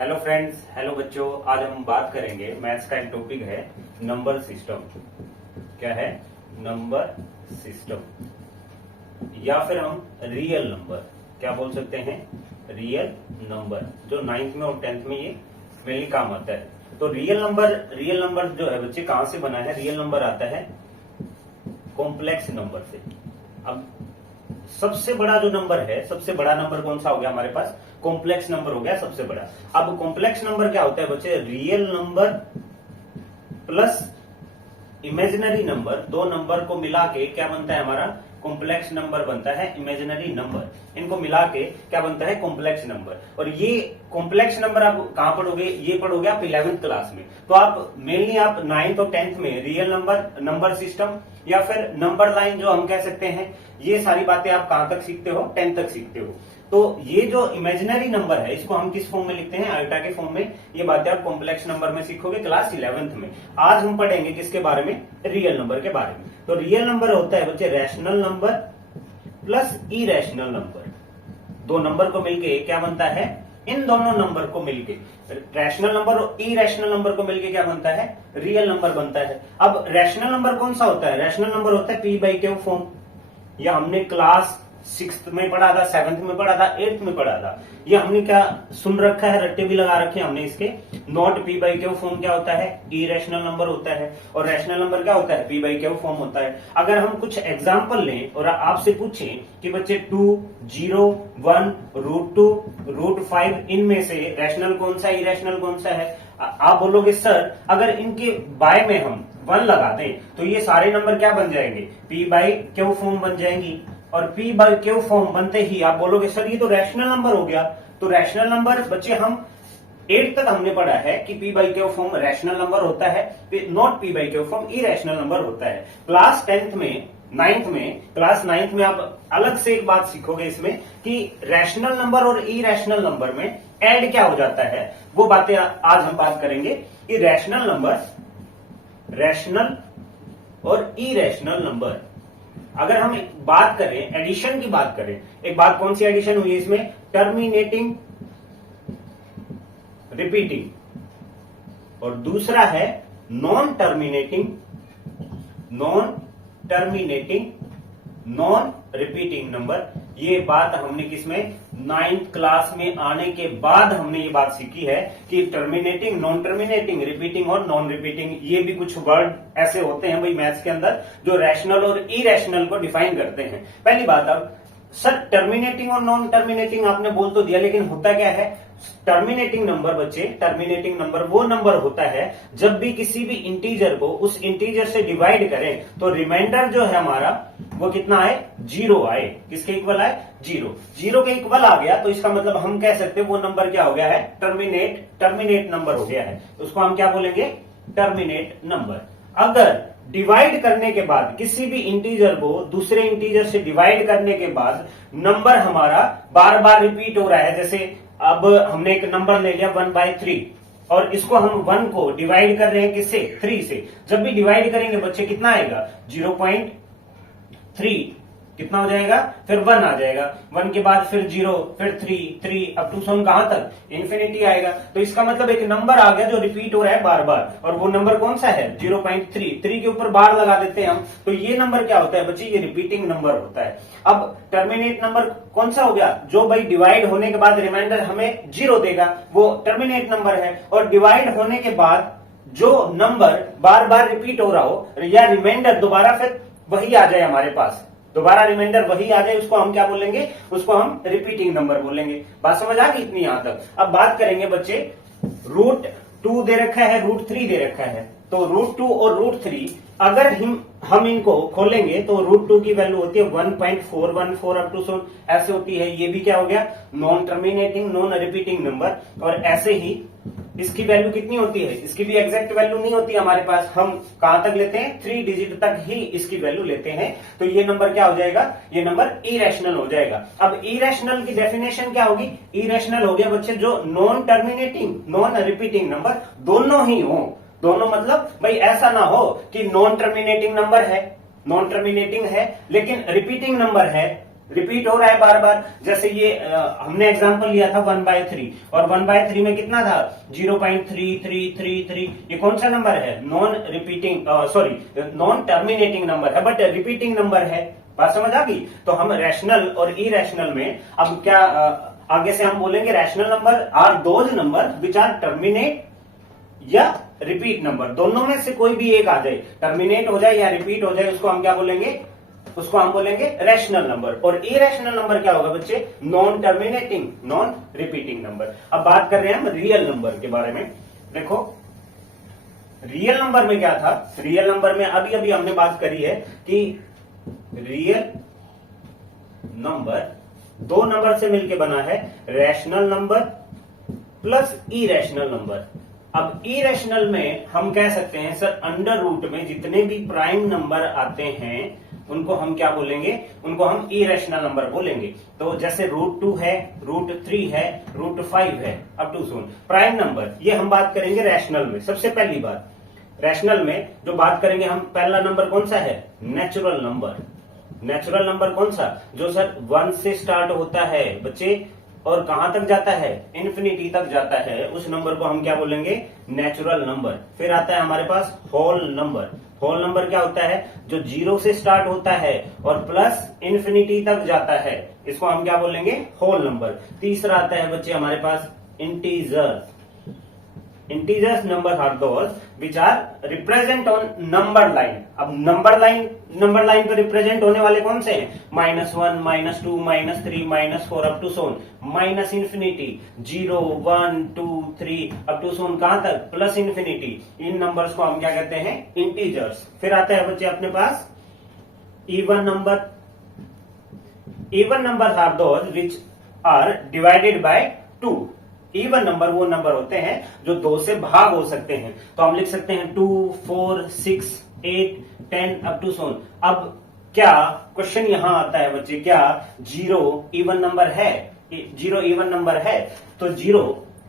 Hello friends, hello बच्चों। आज हम बात करेंगे मैथ्स का एक टॉपिक है नंबर सिस्टम। क्या है? नंबर सिस्टम या फिर हम रियल नंबर क्या बोल सकते हैं? रियल नंबर, जो 9th में और 10th में ये मेनली काम आता है। तो रियल नंबर जो है बच्चे कहां से बना है? रियल नंबर आता है कॉम्प्लेक्स नंबर से। अब सबसे बड़ा जो नंबर है, सबसे बड़ा नंबर कौन सा हो गया हमारे पास? कॉम्प्लेक्स नंबर हो गया सबसे बड़ा। अब कॉम्प्लेक्स नंबर क्या होता है बच्चे? Real number plus imaginary number, दो नंबर को मिला के क्या बनता है हमारा? कॉम्प्लेक्स नंबर बनता है। इमेजिनरी नंबर इनको मिला के क्या बनता है? Complex number. और ये कॉम्प्लेक्स नंबर आप कहां पढ़ोगे? ये पढ़ोगे आप 11th क्लास में। तो आप मेनली आप 9th और 10th में रियल नंबर सिस्टम या फिर नंबर लाइन जो हम कह सकते हैं, ये सारी बातें आप कहां तक सीखते हो? 10th तक सीखते हो। तो ये जो इमेजिनरी नंबर है इसको हम किस फॉर्म में लिखते हैं? आयोटा के फॉर्म में। ये बातें आप कॉम्प्लेक्स नंबर में सीखोगे क्लास 11th में। आज हम पढ़ेंगे किसके बारे में? रियल नंबर के बारे में। तो रियल नंबर होता है बच्चे rational number plus irrational number. दो नंबर को मिलके क्या बनता है? इन दोनों नंबर को मिलके रैशनल नंबर और इरेशनल नंबर को मिलके क्या बनता है? रियल नंबर बनता है। अब रैशनल नंबर कौन सा होता है? रैशनल नंबर होता है P/Q फॉर्म। या हमने क्लास 6th में पढ़ा था, 7th में पढ़ा था, 8th में पढ़ा था। ये हमने क्या सुन रखा है, रट्टे भी लगा रखे हैं हमने इसके। नॉट P/Q फॉर्म क्या होता है? इरेशनल नंबर होता है। और रैशनल नंबर क्या होता है? P/Q फॉर्म होता है। अगर हम कुछ एग्जांपल लें और आपसे पूछें कि बच्चे 2, 0, 1, √2, √5 इनमें से रैशनल कौन सा, इरेशनल कौन सा है? आप बोलोगे सर अगर इनके बाय में हम 1 लगा दें तो ये सारे नंबर क्या बन जाएंगे? P/Q फॉर्म बन जाएंगी। और P/Q फॉर्म बनते ही आप बोलोगे सर ये तो रैशनल नंबर हो गया। तो रैशनल नंबर बच्चे हम 8 तक हमने पढ़ा है कि P/Q फॉर्म रैशनल नंबर होता है, not P/Q form irrational number होता है। क्लास 9th में आप अलग से एक बात सीखोगे इसमें कि रैशनल नंबर और इरेशनल नंबर में ऐड क्या हो जाता है, वो बातें आज हम बात करेंगे कि रैशनल और इरेशनल नंबर। अगर हम बात करें एडिशन की बात करें, एक बात कौन सी एडिशन हुई इसमें? Terminating repeating. और दूसरा है नॉन रिपीटिंग नंबर। ये बात हमने किसमें? 9th क्लास में आने के बाद हमने ये बात सीखी है कि टर्मिनेटिंग, नॉन टर्मिनेटिंग, रिपीटिंग और नॉन रिपीटिंग, ये भी कुछ वर्ड ऐसे होते हैं भाई मैथ्स के अंदर जो रैशनल और इरेशनल को डिफाइन करते हैं। पहली बात, अब सर टर्मिनेटिंग और नॉन टर्मिनेटिंग आपने बोल तो दिया, लेकिन होता क्या है? टर्मिनेटिंग नंबर बच्चे, टर्मिनेटिंग नंबर वो नंबर होता है जब भी किसी भी इंटीजर को उस इंटीजर से डिवाइड करें तो रिमाइंडर जो है हमारा वो कितना आए? 0 आए। किसके इक्वल आए? 0 के इक्वल आ गया तो इसका मतलब हम कह सकते हैं वो नंबर क्या हो गया है? टर्मिनेट नंबर हो गया है। उसको हम क्या बोलेंगे? Terminate number. अगर डिवाइड करने के बाद किसी भी इंटीजर को दूसरे इंटीजर से डिवाइड करने के बाद नंबर हमारा बार बार रिपीट हो रहा है, जैसे अब हमने एक नंबर ले लिया 1/3 और इसको हम 1 को डिवाइड कर रहे हैं किससे? 3 से। जब भी डिवाइड करेंगे बच्चे कितना आएगा? 0.3 कितना हो जाएगा? फिर 1 आ जाएगा। 1 के बाद फिर 0, फिर 3 अब टू सम कहां तक? इन्फिनिटी आएगा। तो इसका मतलब एक नंबर आ गया जो रिपीट हो रहा है बार बार। और वो नंबर कौन सा है? 0.3। 3 के ऊपर बार लगा देते हैं हम, तो ये नंबर क्या होता है बच्चे? ये रिपीटिंग नंबर होता है। अब टर्मिनेट नंबर कौन सा हो गया? जो भाई डिवाइड होने के बाद रिमाइंडर हमें 0 देगा, वो टर्मिनेट नंबर है। और डिवाइड होने के बाद जो नंबर बार बार रिपीट हो रहा हो या रिमाइंडर दोबारा फिर वही आ जाए हमारे पास, दोबारा रिमाइंडर वही आ जाए, उसको हम क्या बोलेंगे? उसको हम रिपीटिंग नंबर बोलेंगे। बात समझ आ गई इतनी यहां तक? अब बात करेंगे बच्चे, √2 दे रखा है, √3 दे रखा है। तो √2 और √3 अगर हम इनको खोलेंगे तो √2 की वैल्यू होती है 1.414 अप टू सो ऐसे होती है। ये भी क्या हो गया? Non terminating, non repeating number. और ऐसे ही इसकी वैल्यू कितनी होती है? इसकी भी एग्जैक्ट वैल्यू नहीं होती हमारे पास। हम कहां तक लेते हैं? 3 डिजिट तक ही इसकी वैल्यू लेते हैं। तो ये नंबर क्या हो जाएगा? ये नंबर इरेशनल हो जाएगा। अब इरेशनल की डेफिनेशन क्या होगी? इरेशनल हो गया बच्चे जो non terminating, non repeating number दोनों ही हो। दोनों मतलब भाई ऐसा ना हो कि नॉन टर्मिनेटिंग नंबर है, नॉन टर्मिनेटिंग है लेकिन रिपीटिंग नंबर है, रिपीट हो रहा है बार बार। जैसे ये हमने एग्जांपल लिया था 1/3 और 1/3 में कितना था 0.3333। ये कौन सा नंबर है? Non repeating non terminating number है बट रिपीटिंग नंबर है। बात समझ आ गई? तो हम रैशनल और इरेशनल में अब क्या आगे से हम बोलेंगे rational number are those number which are terminate या रिपीट नंबर, दोनों में से कोई भी एक आ जाए, टर्मिनेट हो जाए या रिपीट हो जाए, उसको हम क्या बोलेंगे? उसको हम बोलेंगे रैशनल नंबर। और इरेशनल नंबर क्या होगा बच्चे? Non terminating non repeating number. अब बात कर रहे हैं हम रियल नंबर के बारे में। देखो रियल नंबर में क्या था? रियल नंबर में अभी अभी हमने बात करी है कि रियल नंबर दो नंबर से मिलकर बना है, rational number plus irrational number. अब इरेशनल में हम कह सकते हैं सर अंडर रूट में जितने भी प्राइम नंबर आते हैं उनको हम क्या बोलेंगे? उनको हम इरेशनल नंबर बोलेंगे। तो जैसे √2 है, √3 है, √5 है, up to son prime number. ये हम बात करेंगे रैशनल में। सबसे पहली बात रैशनल में जो बात करेंगे हम, पहला नंबर कौन सा है? Natural number. नेचुरल नंबर कौन सा? जो सर 1 से स्टार्ट होता है बच्चे और कहां तक जाता है? इन्फिनिटी तक जाता है, उस नंबर को हम क्या बोलेंगे? Natural number. फिर आता है हमारे पास होल नंबर। होल नंबर क्या होता है? जो 0 से स्टार्ट होता है और प्लस इन्फिनिटी तक जाता है, इसको हम क्या बोलेंगे? Whole number. तीसरा आता है बच्चे हमारे पास integers. Integers number are those which are represent on number line. अब नंबर लाइन पर रिप्रेजेंट होने वाले कौन से हैं? -1, -2, -3, -4 up to so on minus infinity, 0, 1, 2, 3 up to so on कहां तक? Plus infinity. इन नंबर्स को हम क्या कहते हैं? इंटीजर्स। फिर आता है बच्चे अपने पास even number. Even number are those which are divided by 2। Even number वो नंबर होते हैं जो 2 से भाग हो सकते हैं। तो हम लिख सकते हैं 2, 4, 6, 8, 10 अप टू सोन। अब क्या क्वेश्चन यहां आता है बच्चे, क्या 0 इवन नंबर है? 0 इवन नंबर है? तो 0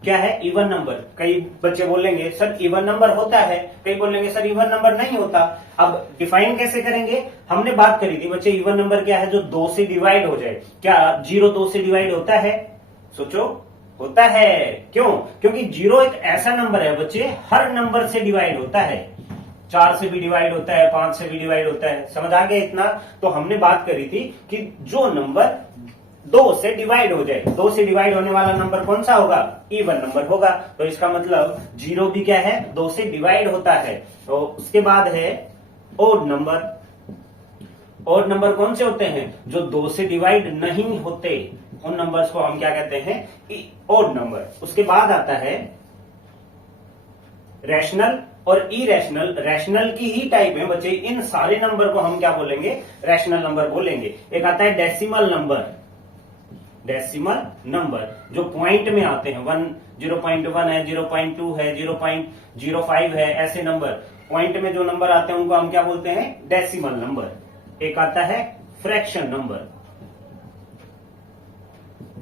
क्या है? Even number. कई बच्चे बोलेंगे सर इवन नंबर होता है, कई बोलेंगे सर इवन नंबर नहीं होता। अब डिफाइन कैसे करेंगे? हमने बात करी थी बच्चे इवन नंबर क्या है? जो 2 से डिवाइड हो जाए। क्या 0 2 से डिवाइड होता है? सोचो, होता है। क्यों? क्योंकि 0 एक ऐसा नंबर है बच्चे, हर नंबर से डिवाइड होता है। 4 से भी डिवाइड होता है, 5 से भी डिवाइड होता है। समझ आ गया इतना? तो हमने बात करी थी कि जो नंबर 2 से डिवाइड हो जाए, 2 से डिवाइड होने वाला नंबर कौन सा होगा? इवन नंबर होगा। तो इसका मतलब 0 भी क्या है? 2 से डिवाइड होता है। तो उसके बाद है ओड नंबर। ओड नंबर कौन से होते हैं? जो 2 से डिवाइड नहीं होते, उन नंबर्स को हम क्या कहते हैं? Odd number. उसके बाद आता है रैशनल और इरेशनल। रैशनल की ही टाइप है बच्चे, इन सारे नंबर को हम क्या बोलेंगे? रैशनल नंबर बोलेंगे। एक आता है डेसिमल नंबर। डेसिमल नंबर जो पॉइंट में आते हैं, 0.1 है, 0.2 है, 0.05 है, ऐसे नंबर पॉइंट में जो नंबर आते हैं उनको हम क्या बोलते हैं? Decimal number. एक आता है fraction number.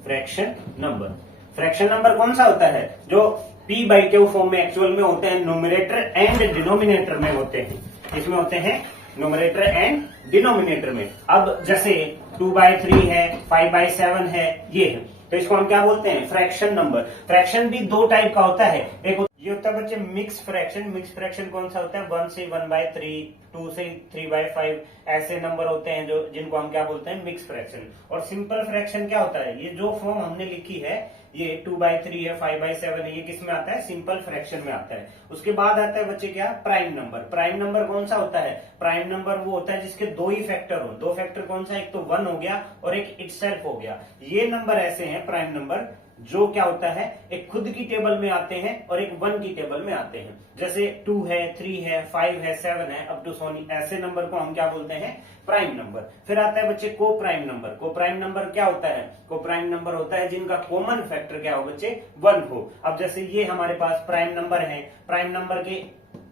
Fraction number. Fraction number कौन सा होता है? जो p/q फॉर्म में एक्चुअल में होते हैं, न्यूमरेटर एंड डिनोमिनेटर में होते हैं। इसमें होते हैं न्यूमरेटर एंड डिनोमिनेटर में। अब जैसे 2/3 है, 5/7 है, ये है, तो इसको हम क्या बोलते हैं? Fraction number. फ्रैक्शन भी 2 टाइप का होता है। एक ये होता है बच्चे मिक्स फ्रैक्शन। मिक्स फ्रैक्शन कौन सा होता है? 1 से 1/3, 2 से 3/5, ऐसे नंबर होते हैं जो जिनको हम क्या बोलते हैं? Mix fraction. और सिंपल फ्रैक्शन क्या होता है? ये जो फॉर्म हमने लिखी है, ये 2/3 है, 5/7 है, ये किस में आता है? सिंपल फ्रैक्शन में आता है। उसके बाद आता है बच्चे क्या? Prime number. प्राइम नंबर कौन सा होता है? प्राइम नंबर वो होता है जिसके 2 ही फैक्टर हो। 2 फैक्टर कौन सा? एक तो 1 हो गया और एक इटसेल्फ हो गया। ये नंबर ऐसे हैं प्राइम नंबर जो क्या होता है? एक खुद की टेबल में आते हैं और एक 1 की टेबल में आते हैं। जैसे 2 है, 3 है, 5 है, 7 है, अप टू सोनी, ऐसे नंबर को हम क्या बोलते हैं? Prime number. फिर आता है बच्चे को प्राइम नंबर। को प्राइम नंबर क्या होता है? को प्राइम नंबर होता है जिनका कॉमन फैक्टर क्या हो बच्चे? 1 हो। अब जैसे ये हमारे पास प्राइम नंबर है, प्राइम नंबर के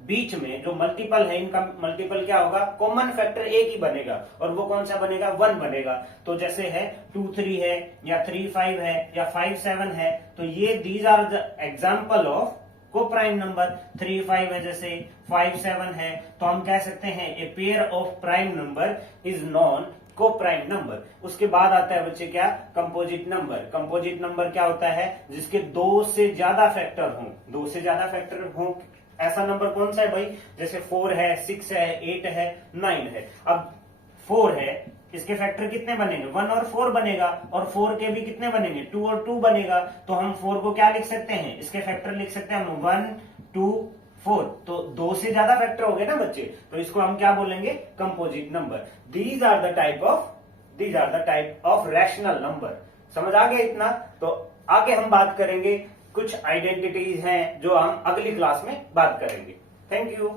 बीच में जो मल्टीपल है, इनका मल्टीपल क्या होगा? कॉमन फैक्टर एक ही बनेगा, और वो कौन सा बनेगा? 1 बनेगा। तो जैसे है 2 3 है, या 3 5 है, या 5 7 है, तो ये these are the example of को प्राइम नंबर। 3 5 है, जैसे 5 7 है, तो हम कह सकते हैं a pair of prime number is non को प्राइम नंबर। उसके बाद आता है बच्चे क्या, कंपोजिट नंबर। कंपोजिट नंबर क्या होता है, जिसके 2 से ज्यादा फैक्टर हों, 2 से ज्यादा फैक्टर हों। ऐसा नंबर कौन सा है भाई, जैसे 4 है, 6 है, 8 है, 9 है। अब 4 है, इसके फैक्टर कितने बनेंगे, 1 और 4 बनेगा, और 4 के भी कितने बनेंगे, 2 और 2 बनेगा। तो हम 4 को क्या लिख सकते हैं, इसके फैक्टर लिख सकते हैं हम 1 2 4। तो 2 से ज्यादा फैक्टर हो गए ना बच्चे, तो इसको हम क्या बोलेंगे, composite number. These are the type of rational number. समझ आ गया इतना। तो आगे हम बात करेंगे, कुछ आइडेंटिटीज हैं जो हम अगली क्लास में बात करेंगे। Thank you.